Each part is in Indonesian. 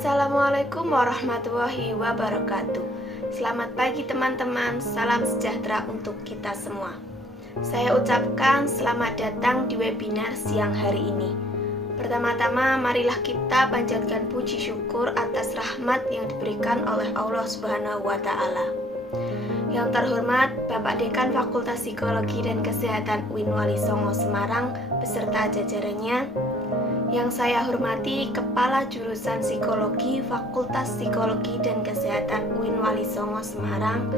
Assalamualaikum warahmatullahi wabarakatuh. Selamat pagi teman-teman, salam sejahtera untuk kita semua. Saya ucapkan selamat datang di webinar siang hari ini. Pertama-tama marilah kita panjatkan puji syukur atas rahmat yang diberikan oleh Allah Subhanahu wa Ta'ala. Yang terhormat Bapak Dekan Fakultas Psikologi dan Kesehatan UIN Wali Songo Semarang beserta jajarannya. Yang saya hormati Kepala Jurusan Psikologi Fakultas Psikologi dan Kesehatan UIN Wali Songo Semarang.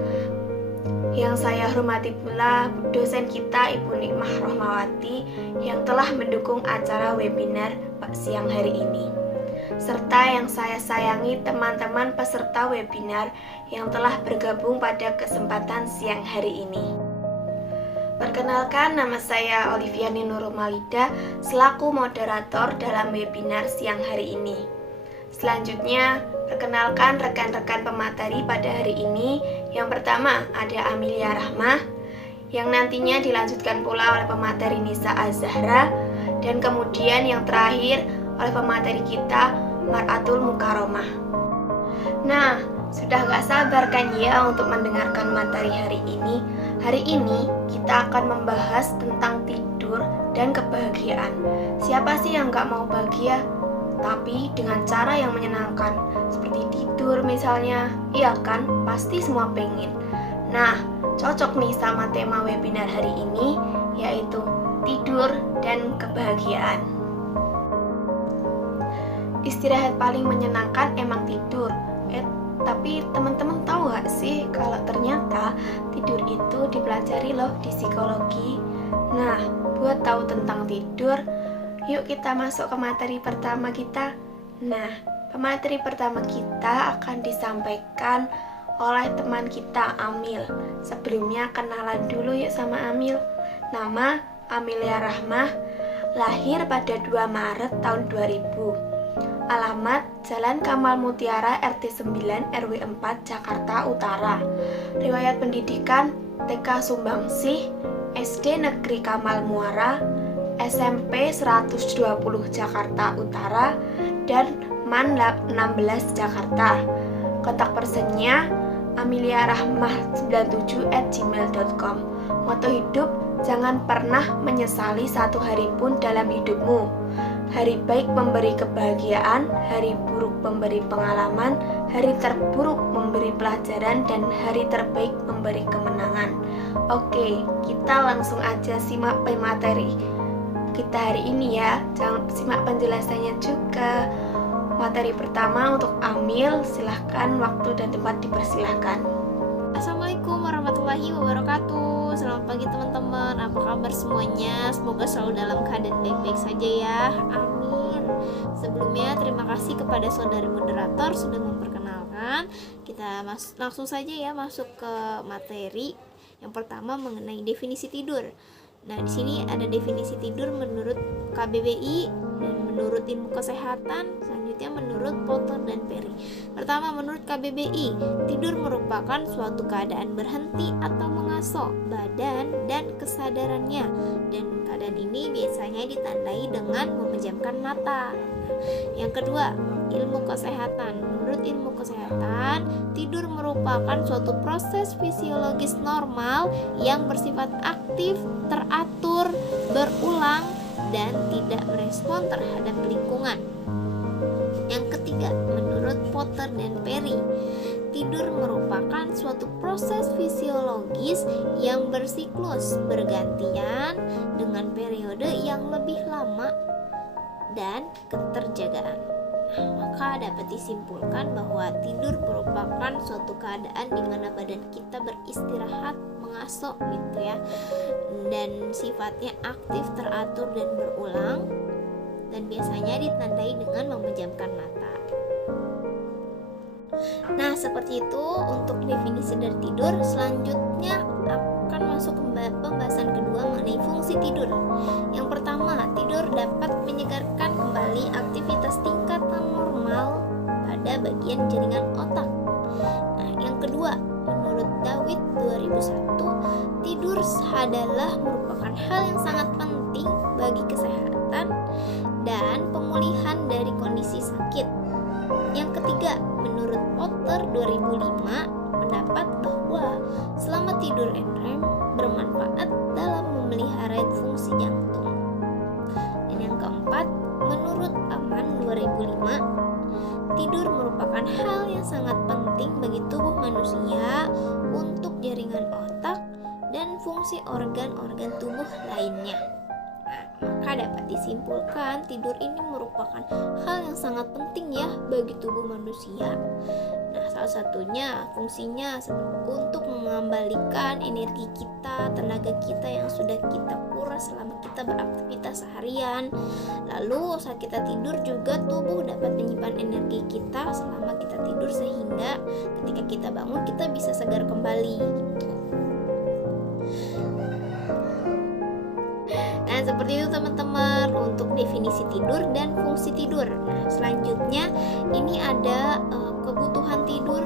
Yang saya hormati pula dosen kita Ibu Nikmah Rohmawati yang telah mendukung acara webinar siang hari ini. Serta yang saya sayangi teman-teman peserta webinar yang telah bergabung pada kesempatan siang hari ini. Perkenalkan, nama saya Oliviani Nurul Malida selaku moderator dalam webinar siang hari ini. Selanjutnya, perkenalkan rekan-rekan pemateri pada hari ini. Yang pertama ada Amelia Rahmah, yang nantinya dilanjutkan pula oleh pemateri Nisa Az-Zahra, dan kemudian yang terakhir oleh pemateri kita Mar'atul Mukaromah. Nah, sudah gak sabar kan ya untuk mendengarkan materi hari ini? Hari ini kita akan membahas tentang tidur dan kebahagiaan. Siapa sih yang gak mau bahagia? Tapi dengan cara yang menyenangkan, seperti tidur misalnya. Iya kan? Pasti semua pengen. Nah, cocok nih sama tema webinar hari ini, yaitu tidur dan kebahagiaan. Istirahat paling menyenangkan emang tidur. Tapi teman-teman tahu gak sih kalau ternyata tidur itu dipelajari loh di psikologi. Nah, buat tahu tentang tidur, yuk kita masuk ke materi pertama kita. Nah, pemateri pertama kita akan disampaikan oleh teman kita Amil. Sebelumnya kenalan dulu yuk sama Amil. Nama Amelia Rahmah, lahir pada 2 Maret tahun 2000. Alamat Jalan Kamal Mutiara RT 9 RW 4 Jakarta Utara. Riwayat pendidikan TK Sumbangsih, SD Negeri Kamal Muara, SMP 120 Jakarta Utara, dan MAN 16 Jakarta. Kontak personnya ameliarahmah97@gmail.com. Moto hidup, jangan pernah menyesali satu hari pun dalam hidupmu. Hari baik memberi kebahagiaan, hari buruk memberi pengalaman, hari terburuk memberi pelajaran, dan hari terbaik memberi kemenangan. Oke, kita langsung aja simak materi kita hari ini ya. Jangan simak penjelasannya juga. Materi pertama untuk Amil, silahkan waktu dan tempat dipersilahkan. Assalamualaikum warahmatullahi wabarakatuh. Selamat pagi teman-teman, apa kabar semuanya? Semoga selalu dalam keadaan baik-baik saja ya, amin. Sebelumnya terima kasih kepada saudari moderator sudah memperkenalkan. Kita langsung saja ya masuk ke materi. Yang pertama mengenai definisi tidur. Nah, di sini ada definisi tidur menurut KBBI dan menurut ilmu kesehatan, selanjutnya menurut Potter dan Perry. Pertama, menurut KBBI, tidur merupakan suatu keadaan berhenti atau mengaso badan dan kesadarannya, dan keadaan ini biasanya ditandai dengan memejamkan mata. Yang kedua, ilmu kesehatan. Menurut ilmu kesehatan, tidur merupakan suatu proses fisiologis normal yang bersifat aktif, teratur, berulang, dan tidak merespon terhadap lingkungan. Yang ketiga, menurut Potter dan Perry, tidur merupakan suatu proses fisiologis yang bersiklus bergantian dengan periode yang lebih lama dan keterjagaan. Maka dapat disimpulkan bahwa tidur merupakan suatu keadaan di mana badan kita beristirahat, mengaso gitu ya, dan sifatnya aktif, teratur, dan berulang, dan biasanya ditandai dengan memejamkan mata. Nah, seperti itu untuk definisi dari tidur. Selanjutnya akan masuk ke pembahasan kedua mengenai fungsi tidur. Yang pertama, tidur dapat menyegarkan kembali aktivitas tingkatan normal pada bagian jaringan otak. Nah, yang kedua, menurut Dawit 2001, tidur adalah merupakan hal yang sangat penting bagi kesehatan dan pemulihan dari kondisi kondisi sakit. Yang ketiga, menurut Potter 2005 mendapat bahwa selama tidur NREM bermanfaat dalam memelihara fungsi jantung. Dan yang keempat, menurut Aman 2005, tidur merupakan hal yang sangat penting bagi tubuh manusia untuk jaringan otak dan fungsi organ-organ tubuh lainnya. Maka dapat disimpulkan tidur ini merupakan hal yang sangat penting ya bagi tubuh manusia. Nah, salah satunya fungsinya untuk mengembalikan energi kita, tenaga kita yang sudah kita kuras selama kita beraktivitas seharian. Lalu saat kita tidur juga tubuh dapat menyimpan energi kita selama kita tidur sehingga ketika kita bangun kita bisa segar kembali gitu. Nah, seperti itu teman-teman untuk definisi tidur dan fungsi tidur. Nah, selanjutnya ini ada kebutuhan tidur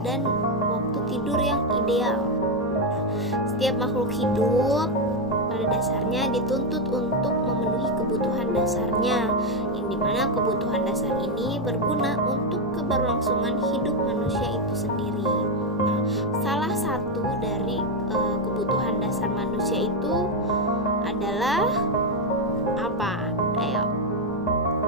dan waktu tidur yang ideal. Setiap makhluk hidup pada dasarnya dituntut untuk memenuhi kebutuhan dasarnya, yang dimana kebutuhan dasar ini berguna untuk keberlangsungan hidup manusia itu sendiri. Nah, salah satu dari kebutuhan dasar manusia itu adalah apa? Ayo.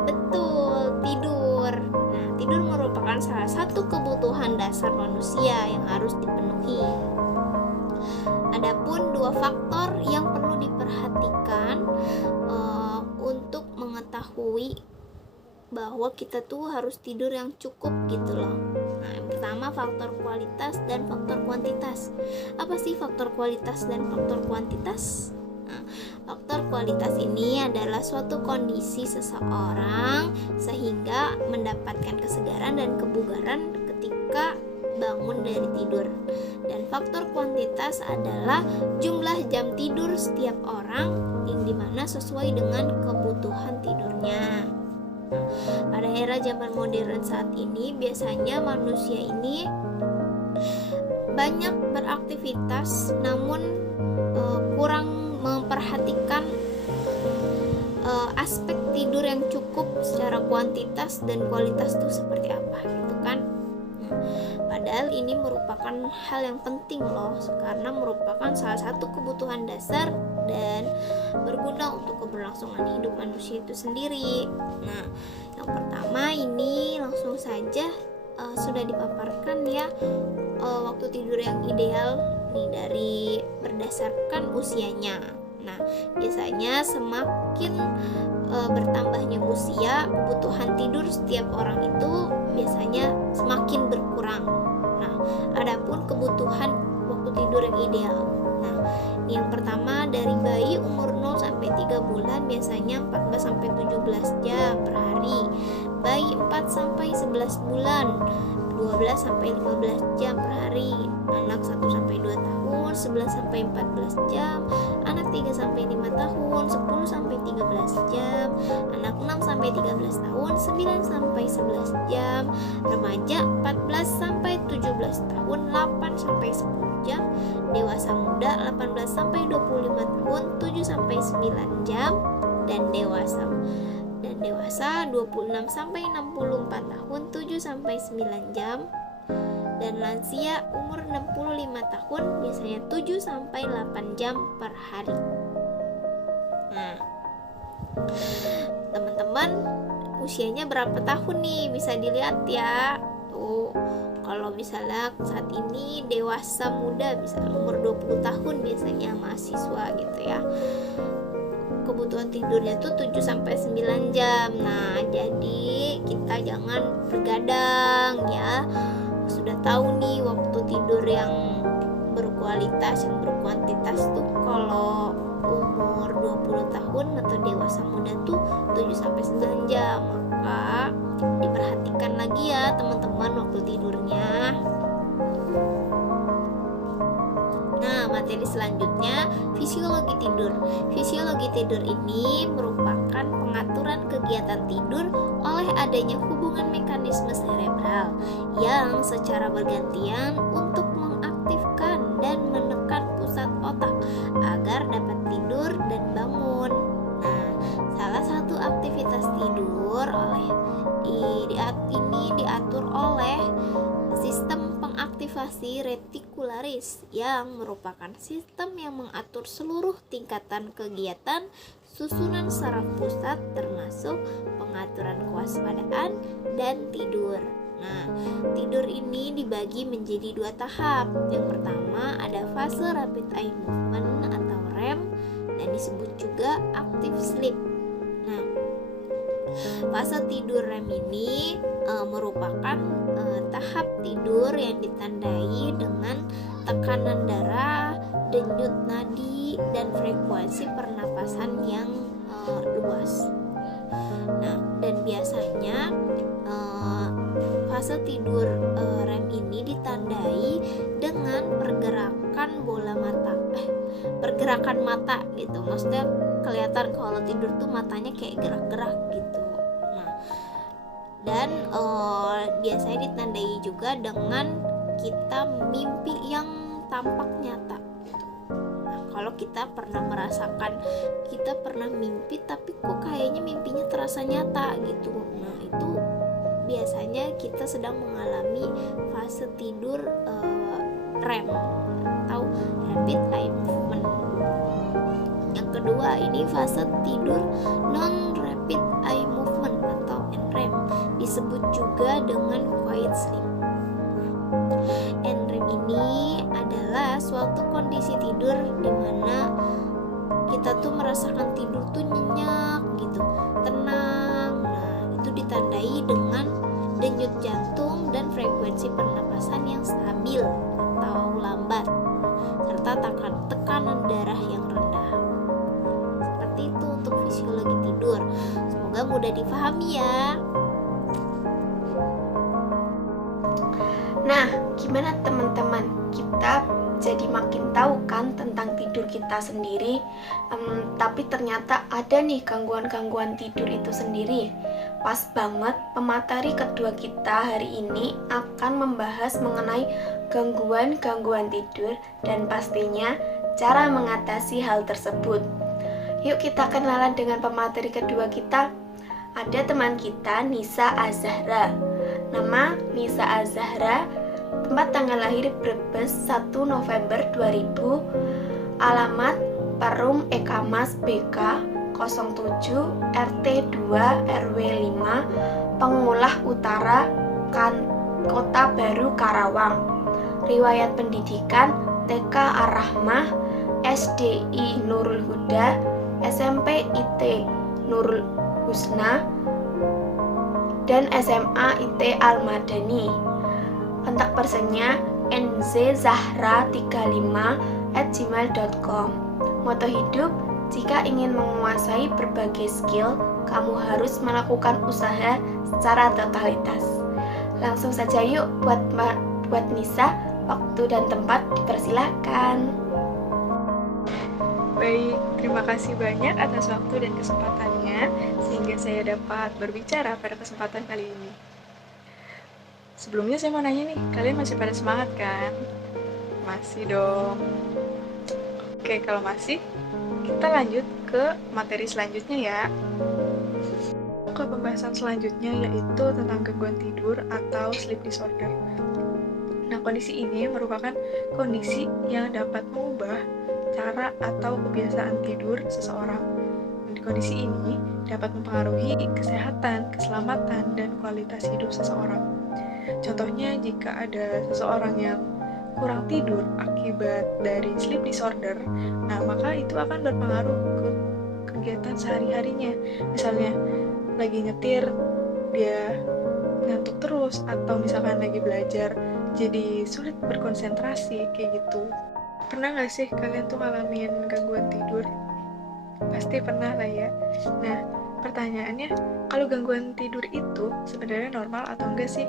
Betul, tidur. Nah, tidur merupakan salah satu kebutuhan dasar manusia yang harus dipenuhi. Adapun dua faktor yang perlu diperhatikan untuk mengetahui bahwa kita tuh harus tidur yang cukup gitu loh. Nah, yang pertama faktor kualitas dan faktor kuantitas. Apa sih faktor kualitas dan faktor kuantitas? Nah, faktor kualitas ini adalah suatu kondisi seseorang sehingga mendapatkan kesegaran dan kebugaran ketika bangun dari tidur. Dan faktor kuantitas adalah jumlah jam tidur setiap orang yang dimana sesuai dengan kebutuhan tidurnya. Pada era zaman modern saat ini biasanya manusia ini banyak beraktivitas namun kurang memperhatikan aspek tidur yang cukup secara kuantitas dan kualitas itu seperti apa gitu kan. Padahal ini merupakan hal yang penting loh, karena merupakan salah satu kebutuhan dasar dan berguna untuk keberlangsungan hidup manusia itu sendiri. Nah, yang pertama ini langsung saja sudah dipaparkan ya waktu tidur yang ideal nih dari berdasarkan usianya. Nah, biasanya semakin bertambahnya usia, kebutuhan tidur setiap orang itu biasanya semakin berkurang. Nah, adapun kebutuhan waktu tidur yang ideal. Nah, ini yang pertama dari bayi umur 0 sampai 3 bulan biasanya 14 sampai 17 jam per hari. Bayi 4 sampai 11 bulan 12 sampai 15 jam per hari. Anak 1 sampai 2 tahun 11 sampai 14 jam. Anak 3 sampai 5 tahun 10 sampai 13 jam. Anak 6 sampai 13 tahun 9 sampai 11 jam. Remaja 14 sampai 17 tahun 8 sampai 10 jam. Dewasa muda 18 sampai 25 tahun 7 sampai 9 jam. Dan dewasa 26 sampai 64 tahun 7 sampai 9 jam. Dan lansia umur 65 tahun biasanya 7 sampai 8 jam per hari. Nah, teman-teman usianya berapa tahun nih? Bisa dilihat ya. Tuh, kalau misalnya saat ini dewasa muda bisa umur 20 tahun biasanya mahasiswa gitu ya. Kebutuhan tidurnya tuh 7 sampai 9 jam. Nah, jadi kita jangan bergadang ya. Sudah tahu nih waktu tidur yang berkualitas, yang berkuantitas tuh kalau umur 20 tahun atau dewasa muda tuh 7 sampai 9 jam. Maka diperhatikan lagi ya teman-teman waktu tidurnya. Nah, materi selanjutnya fisiologi tidur. Fisiologi tidur ini merupakan pengaturan kegiatan tidur oleh adanya hubungan mekanisme serebral yang secara bergantian untuk mengaktifkan dan menekan pusat otak agar dapat tidur dan bangun. Nah, salah satu aktivitas tidur oleh ini diatur oleh sistem pengaktivasi retikularis yang merupakan sistem yang mengatur seluruh tingkatan kegiatan susunan saraf pusat termasuk pengaturan kewaspadaan dan tidur. Nah, tidur ini dibagi menjadi 2 tahap. Yang pertama ada fase rapid eye movement atau REM dan disebut juga active sleep. Nah, fase tidur REM ini merupakan tahap tidur yang ditandai dengan tekanan darah, denyut nadi, dan frekuensi pernapasan yang luas. Nah, dan biasanya fase tidur REM ini ditandai dengan pergerakan mata gitu. Maksudnya kelihatan kalau tidur tuh matanya kayak gerak-gerak gitu. Nah, dan biasanya ditandai juga dengan kita mimpi yang tampak nyata gitu. Nah, kalau kita pernah merasakan kita pernah mimpi tapi kok kayaknya mimpinya terasa nyata gitu. Nah, itu biasanya kita sedang mengalami fase tidur REM atau rapid eye movement. Yang kedua ini fase tidur non rapid eye movement atau NREM, disebut juga dengan quiet sleep. NREM ini adalah suatu kondisi tidur di mana kita tuh merasakan tidur tuh nyenyak gitu, tenang. Nah, itu ditandai dengan denyut jantung dan frekuensi pernapasan yang stabil atau lambat, serta tekanan darah yang rendah. Seperti itu untuk fisiologi tidur. Semoga mudah dipahami ya. Nah, gimana teman-teman? Kita jadi makin tahu kan tentang tidur kita sendiri. Tapi ternyata ada nih gangguan-gangguan tidur itu sendiri. Pas banget pemateri kedua kita hari ini akan membahas mengenai gangguan-gangguan tidur dan pastinya cara mengatasi hal tersebut. Yuk kita kenalan dengan pemateri kedua kita. Ada teman kita, Nisa Azahra. Nama Nisa Azahra, tempat tanggal lahir Brebes 1 November 2000, alamat Perum Ekamas BK 07 RT 2 RW 5 Pengulah Utara Kota Baru Karawang. Riwayat pendidikan TK Ar-Rahmah, SDI Nurul Huda, SMP IT Nurul Husna, dan SMA IT Al-Madani. Kontak personnya nzzahra35@gmail.com. Moto hidup, jika ingin menguasai berbagai skill, kamu harus melakukan usaha secara totalitas. Langsung saja yuk buat Nisa, waktu dan tempat dipersilahkan. Baik, terima kasih banyak atas waktu dan kesempatannya sehingga saya dapat berbicara pada kesempatan kali ini. Sebelumnya saya mau nanya nih, kalian masih pada semangat kan? Masih dong. Oke, kalau masih, kita lanjut ke materi selanjutnya ya. Ke pembahasan selanjutnya yaitu tentang gangguan tidur atau sleep disorder. Nah, kondisi ini merupakan kondisi yang dapat mengubah cara atau kebiasaan tidur seseorang. Di kondisi ini dapat mempengaruhi kesehatan, keselamatan, dan kualitas hidup seseorang. Contohnya, jika ada seseorang yang kurang tidur akibat dari sleep disorder, nah maka itu akan berpengaruh ke kegiatan sehari-harinya. Misalnya, lagi nyetir, dia ngantuk terus, atau misalkan lagi belajar, jadi sulit berkonsentrasi, kayak gitu. Pernah gak sih kalian tuh ngalamin gangguan tidur? Pasti pernah lah ya. Nah, pertanyaannya, kalau gangguan tidur itu sebenarnya normal atau enggak sih?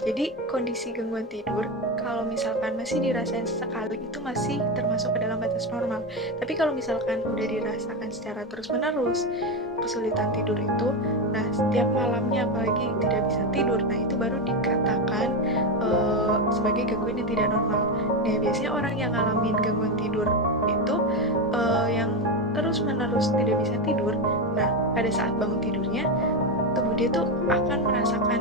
Jadi, kondisi gangguan tidur, kalau misalkan masih dirasain sekali, itu masih termasuk ke dalam batas normal. Tapi kalau misalkan udah dirasakan secara terus-menerus, kesulitan tidur itu, nah setiap malamnya apalagi tidak bisa tidur, nah itu baru dikatakan sebagai gangguan yang tidak normal. Nah, biasanya orang yang ngalamin gangguan tidur itu yang terus-menerus tidak bisa tidur, nah pada saat bangun tidurnya tubuh dia tuh akan merasakan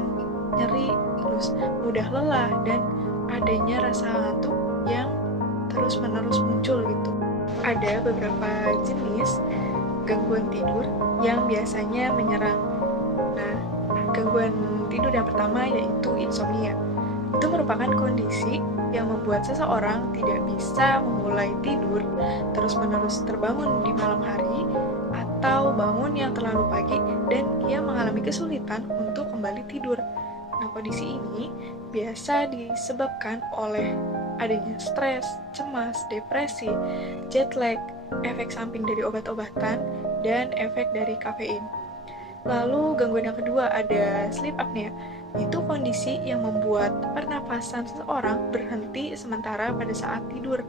nyeri, terus mudah lelah, dan adanya rasa ngantuk yang terus-menerus muncul gitu. Ada beberapa jenis gangguan tidur yang biasanya menyerang. Nah, gangguan tidur yang pertama yaitu insomnia. Itu merupakan kondisi yang membuat seseorang tidak bisa memulai tidur, terus-menerus terbangun di malam hari, atau bangun yang terlalu pagi dan ia mengalami kesulitan untuk kembali tidur. Nah, kondisi ini biasa disebabkan oleh adanya stres, cemas, depresi, jet lag, efek samping dari obat-obatan, dan efek dari kafein. Lalu gangguan yang kedua ada sleep apnea. Itu kondisi yang membuat pernapasan seseorang berhenti sementara pada saat tidur.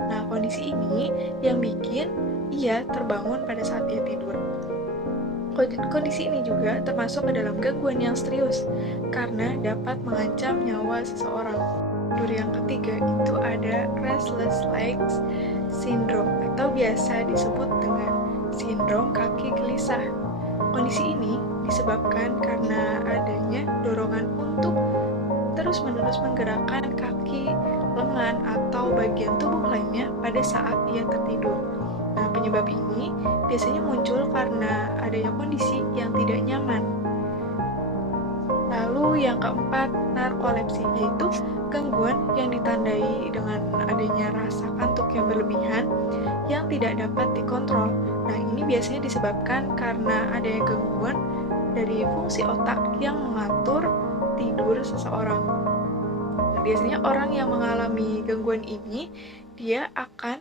Nah, kondisi ini yang bikin ia terbangun pada saat ia tidur. Kondisi ini juga termasuk ke dalam gangguan yang serius karena dapat mengancam nyawa seseorang. Tidur yang ketiga itu ada restless legs syndrome atau biasa disebut dengan sindrom kaki gelisah. Kondisi ini disebabkan karena adanya dorongan untuk terus-menerus menggerakkan kaki, lengan, atau bagian tubuh lainnya pada saat ia tertidur. Nah, penyebab ini biasanya muncul karena adanya kondisi yang tidak nyaman. Lalu yang keempat, narkolepsi, yaitu gangguan yang ditandai dengan adanya rasa kantuk yang berlebihan yang tidak dapat dikontrol. Nah, ini biasanya disebabkan karena adanya gangguan dari fungsi otak yang mengatur tidur seseorang. Nah, biasanya orang yang mengalami gangguan ini, dia akan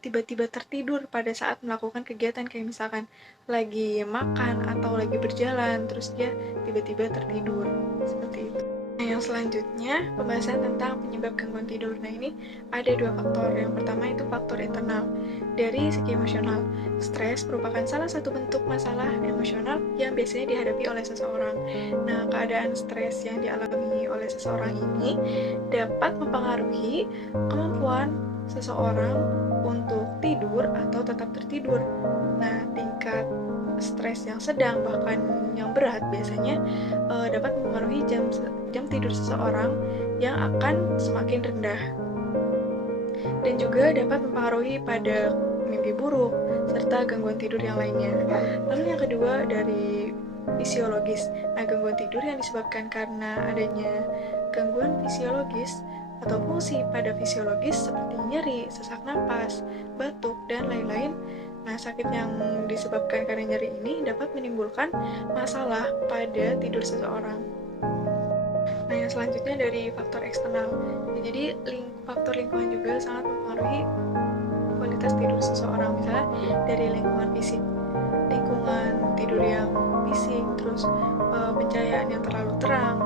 tiba-tiba tertidur pada saat melakukan kegiatan, kayak misalkan lagi makan atau lagi berjalan, terus dia tiba-tiba tertidur, seperti itu. Nah, yang selanjutnya pembahasan tentang penyebab gangguan tidur. Nah, ini ada dua faktor. Yang pertama itu faktor internal. Dari segi emosional, stres merupakan salah satu bentuk masalah emosional yang biasanya dihadapi oleh seseorang. Nah, keadaan stres yang dialami oleh seseorang ini dapat mempengaruhi kemampuan seseorang untuk tidur atau tetap tertidur. Nah, tingkat stres yang sedang bahkan yang berat biasanya dapat mempengaruhi jam tidur seseorang yang akan semakin rendah, dan juga dapat mempengaruhi pada mimpi buruk serta gangguan tidur yang lainnya. Lalu yang kedua dari fisiologis. Nah, gangguan tidur yang disebabkan karena adanya gangguan fisiologis atau fungsi pada fisiologis seperti nyeri, sesak napas, batuk, dan lain-lain. Nah, sakit yang disebabkan karena nyeri ini dapat menimbulkan masalah pada tidur seseorang. Nah, yang selanjutnya dari faktor eksternal. Jadi, faktor lingkungan juga sangat mempengaruhi kualitas tidur seseorang. Misalnya dari lingkungan fisik, lingkungan tidur yang bising, terus pencahayaan yang terlalu terang,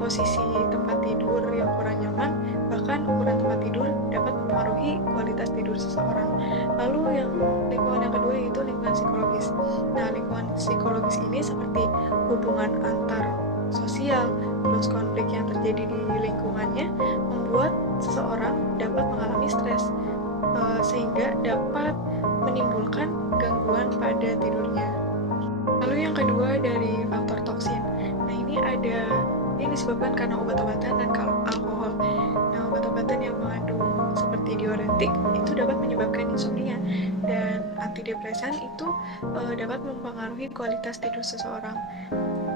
posisi tempat tidur yang kurang nyaman, bahkan ukuran tempat tidur dapat mempengaruhi kualitas tidur seseorang. Lalu yang lingkungan yang kedua yaitu lingkungan psikologis. Nah, lingkungan psikologis ini seperti hubungan antar sosial, terus konflik yang terjadi di lingkungannya membuat seseorang dapat mengalami stres, sehingga dapat menimbulkan gangguan pada tidurnya. Lalu yang kedua dari faktor toksin. Nah, ini ada yang disebabkan karena obat-obatan dan alkohol. Nah, obat-obatan yang mengandung seperti diuretik itu dapat menyebabkan insomnia, dan antidepresan itu dapat mempengaruhi kualitas tidur seseorang.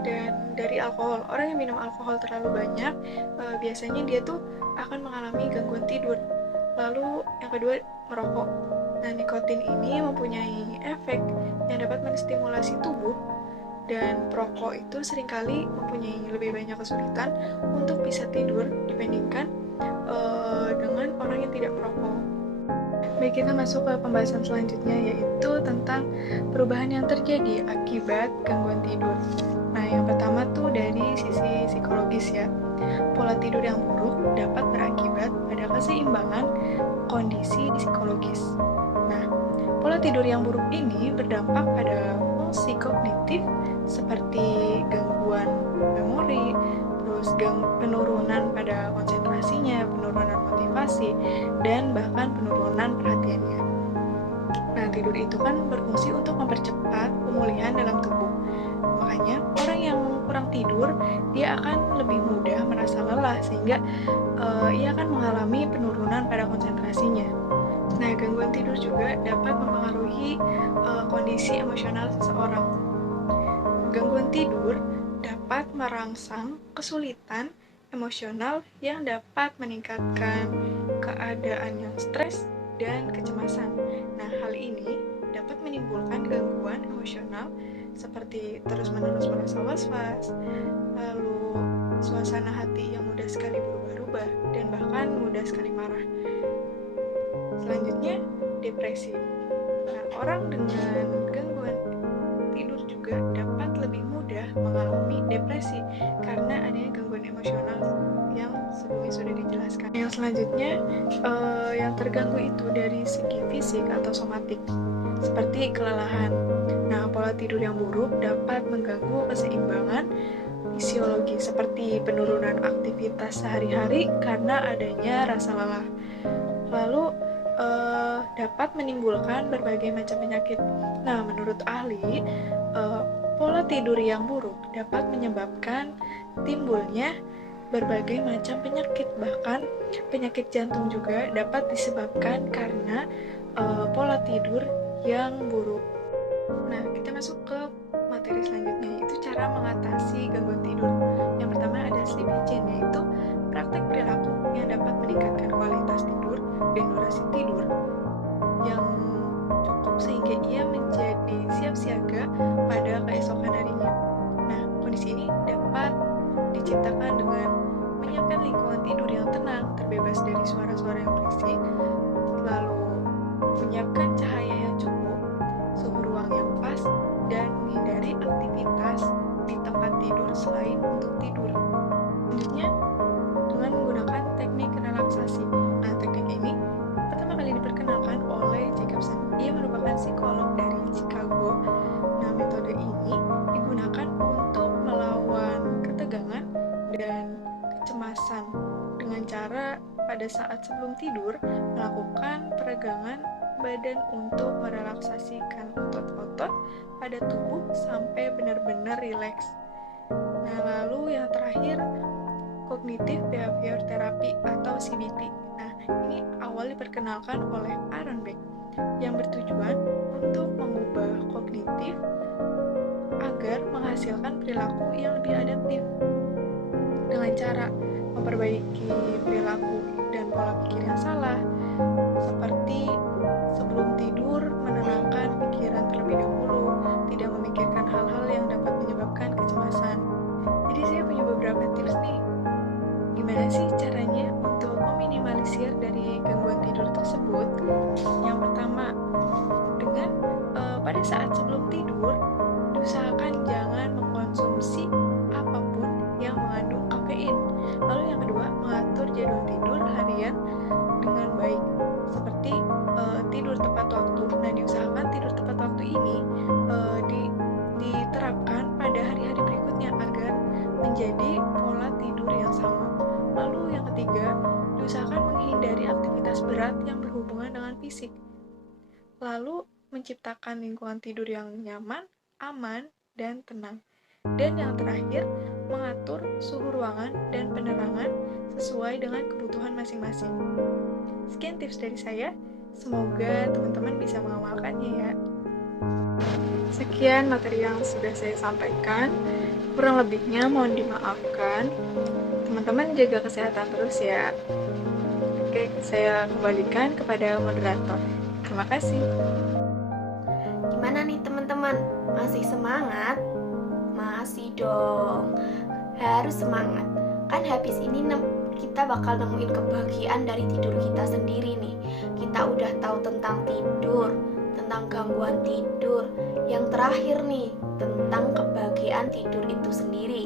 Dan dari alkohol, orang yang minum alkohol terlalu banyak biasanya dia tuh akan mengalami gangguan tidur. Lalu yang kedua, merokok. Nah, nikotin ini mempunyai efek yang dapat menstimulasi tubuh, dan perokok itu seringkali mempunyai lebih banyak kesulitan untuk bisa tidur dibandingkan dengan orang yang tidak merokok. Baik, kita masuk ke pembahasan selanjutnya, yaitu tentang perubahan yang terjadi akibat gangguan tidur. Nah, yang pertama tuh dari sisi psikologis ya. Pola tidur yang buruk dapat berakibat pada keseimbangan kondisi psikologis. Nah, pola tidur yang buruk ini berdampak pada fungsi kognitif seperti gangguan memori, terus penurunan pada konsentrasinya, penurunan motivasi, dan bahkan penurunan perhatiannya. Nah, tidur itu kan berfungsi untuk mempercepat pemulihan dalam tubuh. Makanya, orang tidur, dia akan lebih mudah merasa lelah sehingga ia akan mengalami penurunan pada konsentrasinya. Nah, gangguan tidur juga dapat mempengaruhi kondisi emosional seseorang. Gangguan tidur dapat merangsang kesulitan emosional yang dapat meningkatkan keadaan yang stres dan kecemasan. Nah, hal ini dapat menimbulkan gangguan emosional seperti terus-menerus merasa was-was, lalu suasana hati yang mudah sekali berubah-ubah, dan bahkan mudah sekali marah. Selanjutnya, depresi. Nah, orang dengan gangguan tidur juga dapat lebih mudah mengalami depresi karena adanya gangguan emosional yang sebelumnya sudah dijelaskan. Yang selanjutnya, yang terganggu itu dari segi fisik atau somatik, seperti kelelahan. Nah, pola tidur yang buruk dapat mengganggu keseimbangan fisiologi seperti penurunan aktivitas sehari-hari karena adanya rasa lelah. Lalu dapat menimbulkan berbagai macam penyakit. Nah, menurut ahli, pola tidur yang buruk dapat menyebabkan timbulnya berbagai macam penyakit, bahkan penyakit jantung juga dapat disebabkan karena pola tidur yang buruk. Nah, kita masuk ke materi selanjutnya, yaitu cara mengatasi gangguan tidur. Yang pertama ada sleep hygiene, yaitu praktek perilaku yang dapat meningkatkan kualitas tidur dan durasi tidur yang cukup sehingga ia menjadi siap siaga pada keesokan harinya. Nah, kondisi ini dapat diciptakan dengan menyiapkan lingkungan tidur yang tenang, terbebas dari suara-suara yang berisik, lalu menyiapkan cahaya yang cukup, suhu ruang yang pas, dan menghindari aktivitas di tempat tidur selain untuk tidur. Selanjutnya, dengan menggunakan teknik relaksasi. Nah, teknik ini pertama kali diperkenalkan oleh Jacobson. Ia merupakan psikolog dari Chicago. Nah, metode ini digunakan untuk melawan ketegangan dan kecemasan dengan cara pada saat sebelum tidur melakukan peregangan badan untuk merelaksasikan otot-otot pada tubuh sampai benar-benar rileks. Nah, lalu yang terakhir, Cognitive Behavior Therapy atau CBT. Nah, ini awal diperkenalkan oleh Aaron Beck yang bertujuan untuk mengubah kognitif agar menghasilkan perilaku yang lebih adaptif dengan cara memperbaiki perilaku dan pola pikir yang salah, seperti sebelum tidur menenangkan pikiran terlebih dahulu, tidak memikirkan hal-hal yang dapat menyebabkan kecemasan. Jadi saya punya beberapa tips nih, gimana sih caranya untuk meminimalisir dari gangguan tidur tersebut. Yang pertama, dengan pada saat sebelum tidur diusahakan jangan mengkonsumsi apapun yang mengandung kafein. Lalu yang kedua, mengatur jadwal tidur harian dengan baik, seperti tidur tepat waktu. Nah, diusahakan tidur tepat waktu ini diterapkan pada hari-hari berikutnya agar menjadi pola tidur yang sama. Lalu yang ketiga, diusahakan menghindari aktivitas berat yang berhubungan dengan fisik. Lalu menciptakan lingkungan tidur yang nyaman, aman, dan tenang. Dan yang terakhir, mengatur suhu ruangan dan penerangan sesuai dengan kebutuhan masing-masing. Sekian tips dari saya, semoga teman-teman bisa mengamalkannya ya. Sekian materi yang sudah saya sampaikan, kurang lebihnya mohon dimaafkan. Teman-teman jaga kesehatan terus ya. Oke, saya kembalikan kepada moderator. Terima kasih. Gimana nih teman-teman? Masih semangat? Masih dong. Harus semangat. Kan habis ini kita bakal nemuin kebahagiaan dari tidur kita sendiri nih. Kita udah tahu tentang tidur, tentang gangguan tidur. Yang terakhir nih, tentang kebahagiaan tidur itu sendiri.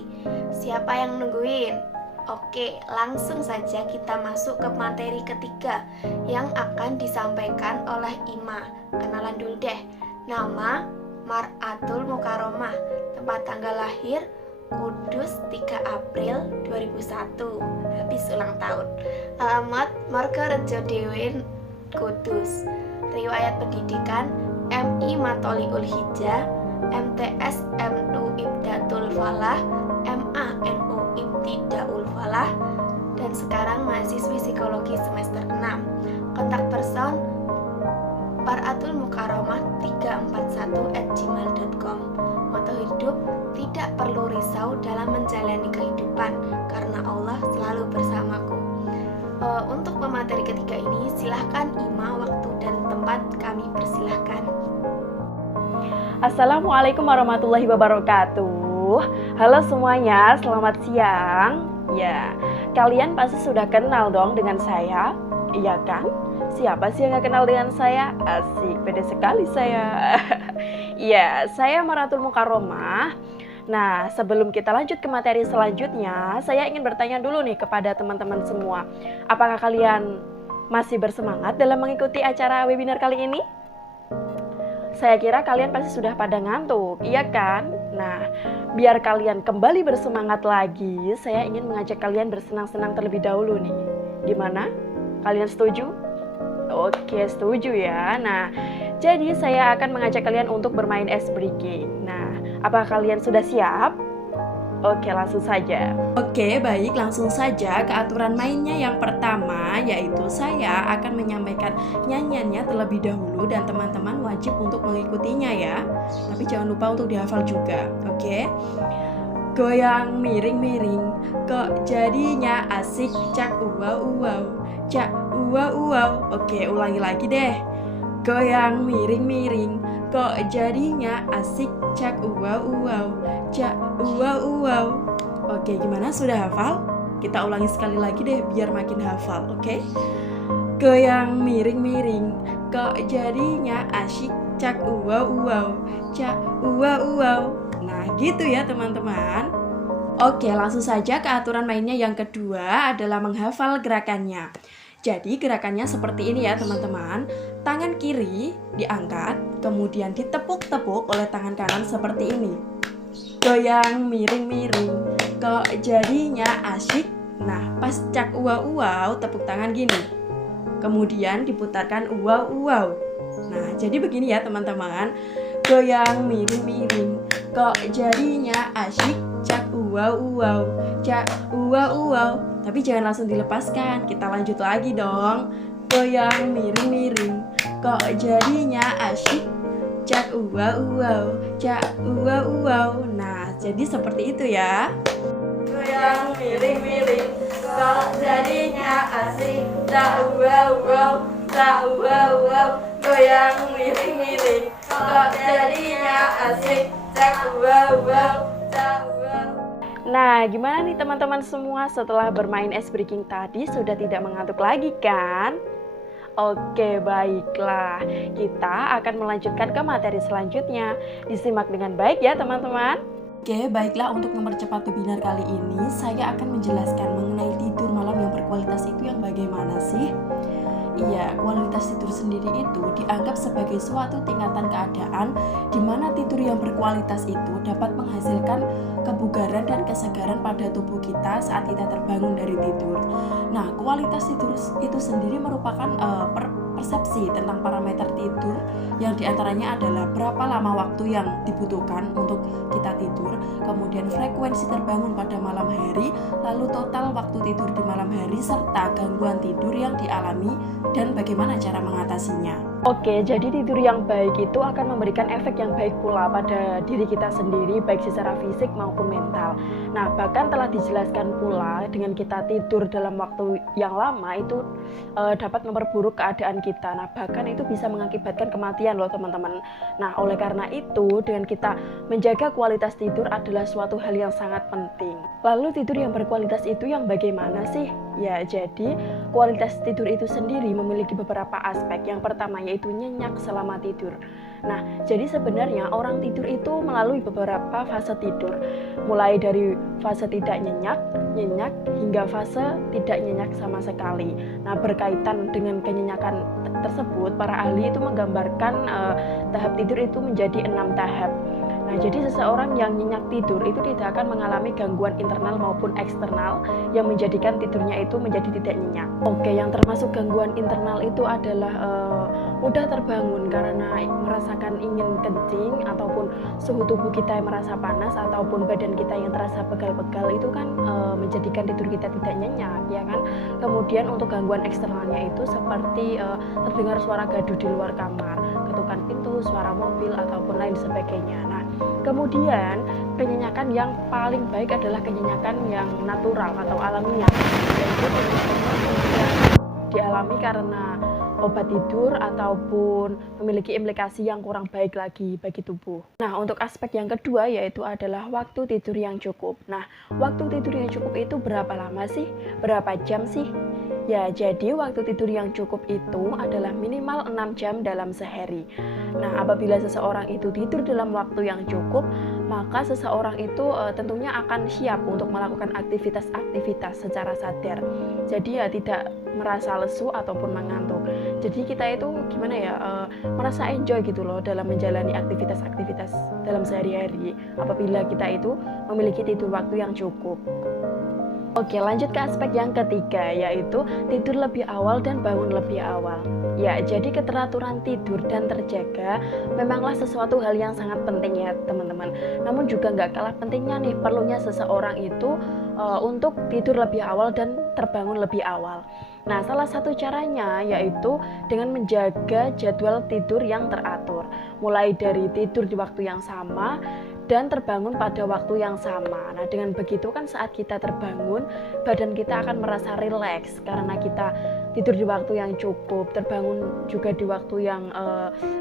Siapa yang nungguin? Oke, langsung saja kita masuk ke materi ketiga yang akan disampaikan oleh Ima. Kenalan dulu deh. Nama Mar'atul Mukaromah. Tempat tanggal lahir Kudus 3 April 2001. Habis ulang tahun. Alamat Margarejo Dewi Kudus. Riwayat pendidikan MI Matoliul Hijah, MTS MU Ibdatul Falah, semester 6. Kontak person paraatulmukaromah341@gmail.com. Moto hidup, tidak perlu risau dalam menjalani kehidupan karena Allah selalu bersamaku. Untuk pemateri ketiga ini silahkan Ima, waktu dan tempat kami persilahkan. Assalamualaikum warahmatullahi wabarakatuh. Halo semuanya, selamat siang. Ya, kalian pasti sudah kenal dong dengan saya, iya kan? Siapa sih yang gak kenal dengan saya? Asik, pede sekali saya. Ya, saya Maratul Mukaromah. Nah, sebelum kita lanjut ke materi selanjutnya, saya ingin bertanya dulu nih kepada teman-teman semua. Apakah kalian masih bersemangat dalam mengikuti acara webinar kali ini? Saya kira kalian pasti sudah pada ngantuk, iya kan? Nah, biar kalian kembali bersemangat lagi, saya ingin mengajak kalian bersenang-senang terlebih dahulu nih. Gimana? Kalian setuju? Oke, setuju ya. Nah, jadi saya akan mengajak kalian untuk bermain ice breaking. Nah, apakah kalian sudah siap? Oke, langsung saja. Oke, baik, langsung saja ke aturan mainnya. Yang pertama, yaitu saya akan menyampaikan nyanyiannya terlebih dahulu dan teman-teman wajib untuk mengikutinya ya. Tapi jangan lupa untuk dihafal juga, oke? Goyang miring-miring, kok jadinya asik, cak uwau-uwau, cak uwau-uwau. Oke, ulangi lagi deh. Goyang miring-miring, kok jadinya asik, cak uwau-uwau, cak uwau-uwau. Oke, gimana, sudah hafal? Kita ulangi sekali lagi deh biar makin hafal, oke? Goyang miring-miring, kok jadinya asyik, cak uwau-uwau, cak uwau-uwau. Nah, gitu ya teman-teman. Oke, langsung saja ke aturan mainnya. Yang kedua adalah menghafal gerakannya. Jadi gerakannya seperti ini ya teman-teman. Tangan kiri diangkat, kemudian ditepuk-tepuk oleh tangan kanan seperti ini. Goyang miring-miring, kok jadinya asyik. Nah, pas cak uwau-uwau, tepuk tangan gini. Kemudian diputarkan uwau-uwau. Nah, jadi begini ya teman-teman. Goyang miring-miring, kok jadinya asyik, cak uwau-uwau, cak uwau-uwau. Tapi jangan langsung dilepaskan, kita lanjut lagi dong. Goyang miring-miring, kok jadinya asyik, cak uwau-uwau, cak uwau-uwau. Nah, jadi seperti itu ya. Goyang miring-miring, kok jadinya asyik, cak uwau-uwau, cak uwau-uwau. Goyang miring-miring, kok jadinya asik, cak uwau-uwau, cak uwau. Nah, gimana nih teman-teman semua setelah bermain ice breaking tadi, sudah tidak mengantuk lagi kan? Oke, baiklah. Kita akan melanjutkan ke materi selanjutnya. Disimak dengan baik ya teman-teman. Oke, baiklah, untuk mempercepat webinar kali ini, saya akan menjelaskan mengenai tidur malam yang berkualitas itu yang bagaimana sih? Iya, kualitas tidur sendiri itu dianggap sebagai suatu tingkatan keadaan di mana tidur yang berkualitas itu dapat menghasilkan kebugaran dan kesegaran pada tubuh kita saat kita terbangun dari tidur. Nah, kualitas tidur itu sendiri merupakan persepsi tentang parameter tidur yang diantaranya adalah berapa lama waktu yang dibutuhkan untuk kita tidur, kemudian frekuensi terbangun pada malam hari, lalu total waktu tidur di malam hari, serta gangguan tidur yang dialami dan bagaimana cara mengatasinya. Oke, jadi tidur yang baik itu akan memberikan efek yang baik pula pada diri kita sendiri, baik secara fisik maupun mental. Nah, bahkan telah dijelaskan pula dengan kita tidur dalam waktu yang lama itu dapat memperburuk keadaan kita. Nah, bahkan itu bisa mengakibatkan kematian loh teman-teman. Nah, oleh karena itu dengan kita menjaga kualitas tidur adalah suatu hal yang sangat penting. Lalu tidur yang berkualitas itu yang bagaimana sih? Ya, jadi kualitas tidur itu sendiri memiliki beberapa aspek. Yang pertama yaitu nyenyak selama tidur. Nah, jadi sebenarnya orang tidur itu melalui beberapa fase tidur. Mulai dari fase tidak nyenyak, hingga fase tidak nyenyak sama sekali. Nah, berkaitan dengan kenyenyakan tersebut, para ahli itu menggambarkan tahap tidur itu menjadi 6 tahap. Nah, jadi seseorang yang nyenyak tidur itu tidak akan mengalami gangguan internal maupun eksternal yang menjadikan tidurnya itu menjadi tidak nyenyak. Oke, yang termasuk gangguan internal itu adalah mudah terbangun karena merasakan ingin kencing, ataupun suhu tubuh kita yang merasa panas, ataupun badan kita yang terasa pegal-pegal, itu kan menjadikan tidur kita tidak nyenyak, ya kan. Kemudian untuk gangguan eksternalnya itu seperti terdengar suara gaduh di luar kamar, ketukan pintu, suara mobil, ataupun lain sebagainya. Nah, kemudian kenyenyakan yang paling baik adalah kenyenyakan yang natural atau alamiah, yaitu kenyenyakan yang dialami karena obat tidur ataupun memiliki implikasi yang kurang baik lagi bagi tubuh. Nah, untuk aspek yang kedua yaitu adalah waktu tidur yang cukup. Nah, waktu tidur yang cukup itu berapa lama sih? Berapa jam sih? Ya, jadi waktu tidur yang cukup itu adalah minimal 6 jam dalam sehari. Nah, apabila seseorang itu tidur dalam waktu yang cukup, maka seseorang itu tentunya akan siap untuk melakukan aktivitas-aktivitas secara sadar. Jadi ya tidak merasa lesu ataupun mengantuk. Jadi kita itu gimana ya, merasa enjoy gitu loh dalam menjalani aktivitas-aktivitas dalam sehari-hari apabila kita itu memiliki tidur waktu yang cukup. Oke, lanjut ke aspek yang ketiga, yaitu tidur lebih awal dan bangun lebih awal. Ya, jadi keteraturan tidur dan terjaga memanglah sesuatu hal yang sangat penting ya teman-teman. Namun juga nggak kalah pentingnya nih perlunya seseorang itu untuk tidur lebih awal dan terbangun lebih awal. Nah, salah satu caranya yaitu dengan menjaga jadwal tidur yang teratur. Mulai dari tidur di waktu yang sama dan terbangun pada waktu yang sama. Nah, dengan begitu kan saat kita terbangun, badan kita akan merasa rileks karena kita tidur di waktu yang cukup, terbangun juga di waktu yang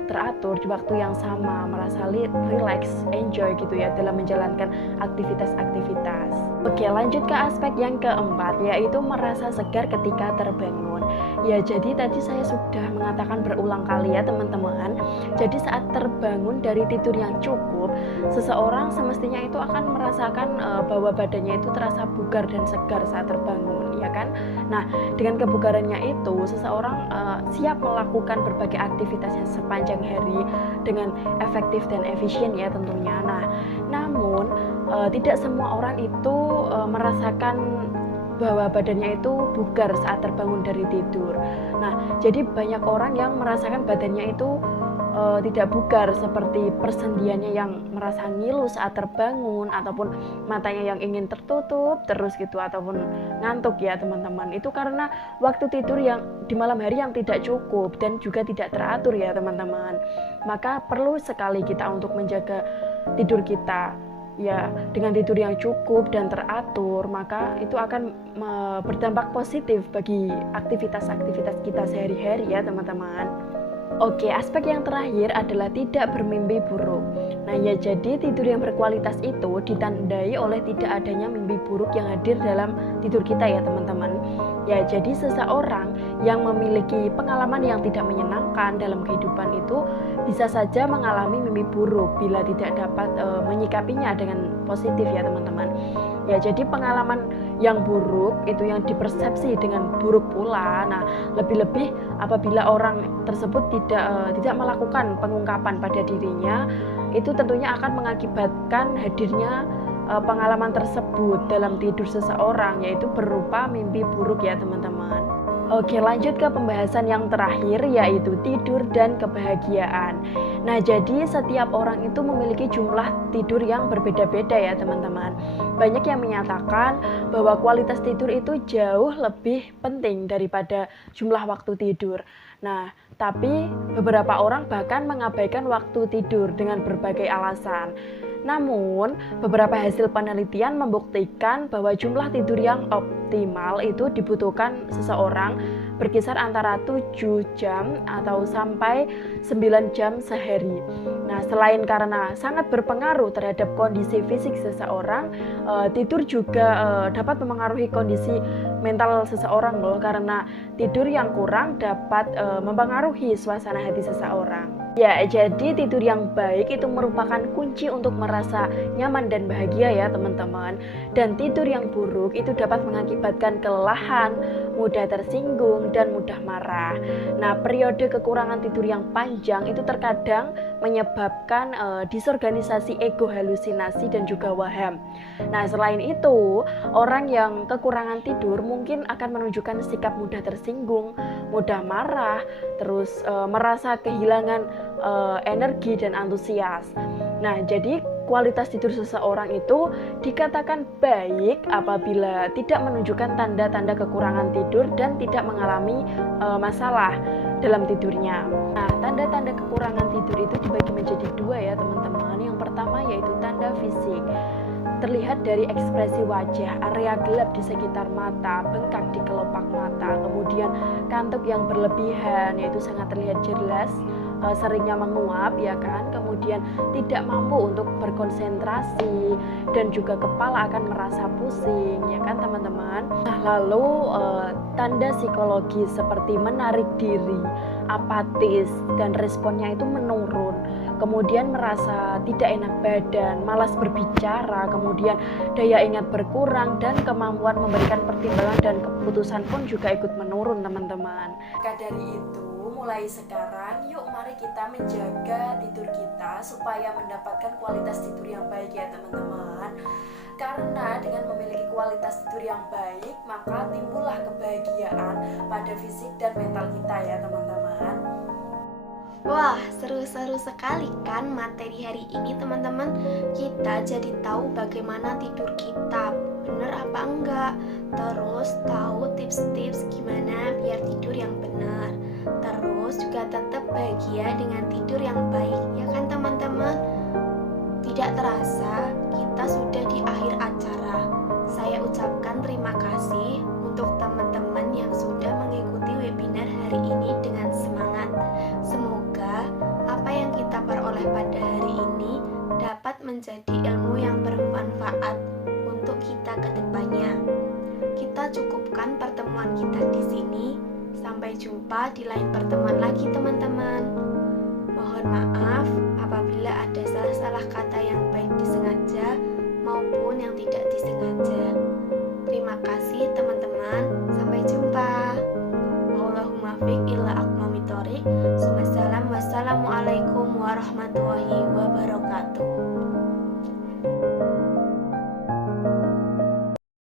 teratur, di waktu yang sama, merasa rileks, enjoy gitu ya dalam menjalankan aktivitas-aktivitas. Oke, lanjut ke aspek yang keempat, yaitu merasa segar ketika terbangun. Ya, jadi tadi saya sudah mengatakan berulang kali ya teman-teman. Jadi saat terbangun dari tidur yang cukup, seseorang semestinya itu akan merasakan bahwa badannya itu terasa bugar dan segar saat terbangun, ya kan? Nah, dengan kebugarannya itu seseorang siap melakukan berbagai aktivitasnya sepanjang hari dengan efektif dan efisien ya tentunya. Nah, namun tidak semua orang itu merasakan bahwa badannya itu bugar saat terbangun dari tidur. Nah, jadi banyak orang yang merasakan badannya itu tidak bugar, seperti persendiannya yang merasa ngilu saat terbangun, ataupun matanya yang ingin tertutup terus gitu, ataupun ngantuk ya teman-teman. Itu karena waktu tidur yang di malam hari yang tidak cukup dan juga tidak teratur ya teman-teman. Maka perlu sekali kita untuk menjaga tidur kita. Ya, dengan tidur yang cukup dan teratur, maka itu akan berdampak positif bagi aktivitas-aktivitas kita sehari-hari ya teman-teman. Oke, aspek yang terakhir adalah tidak bermimpi buruk. Nah ya, jadi tidur yang berkualitas itu ditandai oleh tidak adanya mimpi buruk yang hadir dalam tidur kita ya teman-teman. Ya, jadi seseorang yang memiliki pengalaman yang tidak menyenangkan dalam kehidupan itu bisa saja mengalami mimpi buruk bila tidak dapat menyikapinya dengan positif ya teman-teman. Ya, jadi pengalaman yang buruk itu yang dipersepsi dengan buruk pula. Nah, lebih-lebih apabila orang tersebut tidak melakukan pengungkapan pada dirinya, itu tentunya akan mengakibatkan hadirnya pengalaman tersebut dalam tidur seseorang, yaitu berupa mimpi buruk ya teman-teman. Oke, lanjut ke pembahasan yang terakhir, yaitu tidur dan kebahagiaan. Nah, jadi setiap orang itu memiliki jumlah tidur yang berbeda-beda ya teman-teman. Banyak yang menyatakan bahwa kualitas tidur itu jauh lebih penting daripada jumlah waktu tidur. Nah, tapi beberapa orang bahkan mengabaikan waktu tidur dengan berbagai alasan. Namun, beberapa hasil penelitian membuktikan bahwa jumlah tidur yang optimal itu dibutuhkan seseorang berkisar antara 7 jam atau sampai 9 jam sehari. Nah, selain karena sangat berpengaruh terhadap kondisi fisik seseorang, tidur juga dapat memengaruhi kondisi mental seseorang loh, karena tidur yang kurang dapat mempengaruhi suasana hati seseorang. Ya, jadi tidur yang baik itu merupakan kunci untuk merasa nyaman dan bahagia ya teman-teman. Dan tidur yang buruk itu dapat mengakibatkan kelelahan, mudah tersinggung, dan mudah marah. Nah, periode kekurangan tidur yang panjang itu terkadang menyebabkan disorganisasi ego, halusinasi, dan juga waham. Nah, selain itu, orang yang kekurangan tidur mungkin akan menunjukkan sikap mudah tersinggung, mudah marah, terus merasa kehilangan energi dan antusias. Nah, jadi kualitas tidur seseorang itu dikatakan baik apabila tidak menunjukkan tanda-tanda kekurangan tidur dan tidak mengalami masalah dalam tidurnya. Nah, tanda-tanda kekurangan tidur itu dibagi menjadi dua ya teman-teman. Yang pertama yaitu tanda fisik. Terlihat dari ekspresi wajah, area gelap di sekitar mata, bengkak di kelopak mata, kemudian kantuk yang berlebihan, yaitu sangat terlihat jelas, seringnya menguap ya kan, kemudian tidak mampu untuk berkonsentrasi, dan juga kepala akan merasa pusing ya kan teman-teman. Nah, lalu tanda psikologi seperti menarik diri, apatis, dan responnya itu menurun, kemudian merasa tidak enak badan, malas berbicara, kemudian daya ingat berkurang, dan kemampuan memberikan pertimbangan dan keputusan pun juga ikut menurun teman-teman. Maka dari itu, mulai sekarang yuk mari kita menjaga tidur kita supaya mendapatkan kualitas tidur yang baik ya teman-teman. Karena dengan memiliki kualitas tidur yang baik, maka timbullah kebahagiaan pada fisik dan mental kita ya teman-teman. Wah, seru-seru sekali kan materi hari ini teman-teman. Kita jadi tahu bagaimana tidur kita, bener apa enggak. Terus tahu tips-tips gimana biar tidur yang benar. Terus juga tetap bahagia dengan tidur yang baik, ya kan teman-teman? Tidak terasa, kita sudah di akhir acara. Saya ucapkan terima kasih untuk teman-teman yang sudah mengikuti webinar hari ini dengan semangat. Semoga apa yang kita peroleh pada hari ini dapat menjadi ilmu yang bermanfaat untuk kita ke depannya. Kita cukupkan pertemuan kita di sini. Sampai jumpa di lain pertemuan lagi teman-teman. Mohon maaf apabila ada salah-salah kata yang baik disengaja maupun yang tidak disengaja. Terima kasih teman-teman. Sampai jumpa. Wallahumma fiq illa aqwamit thoriq. Wassalamualaikum warahmatullahi wabarakatuh.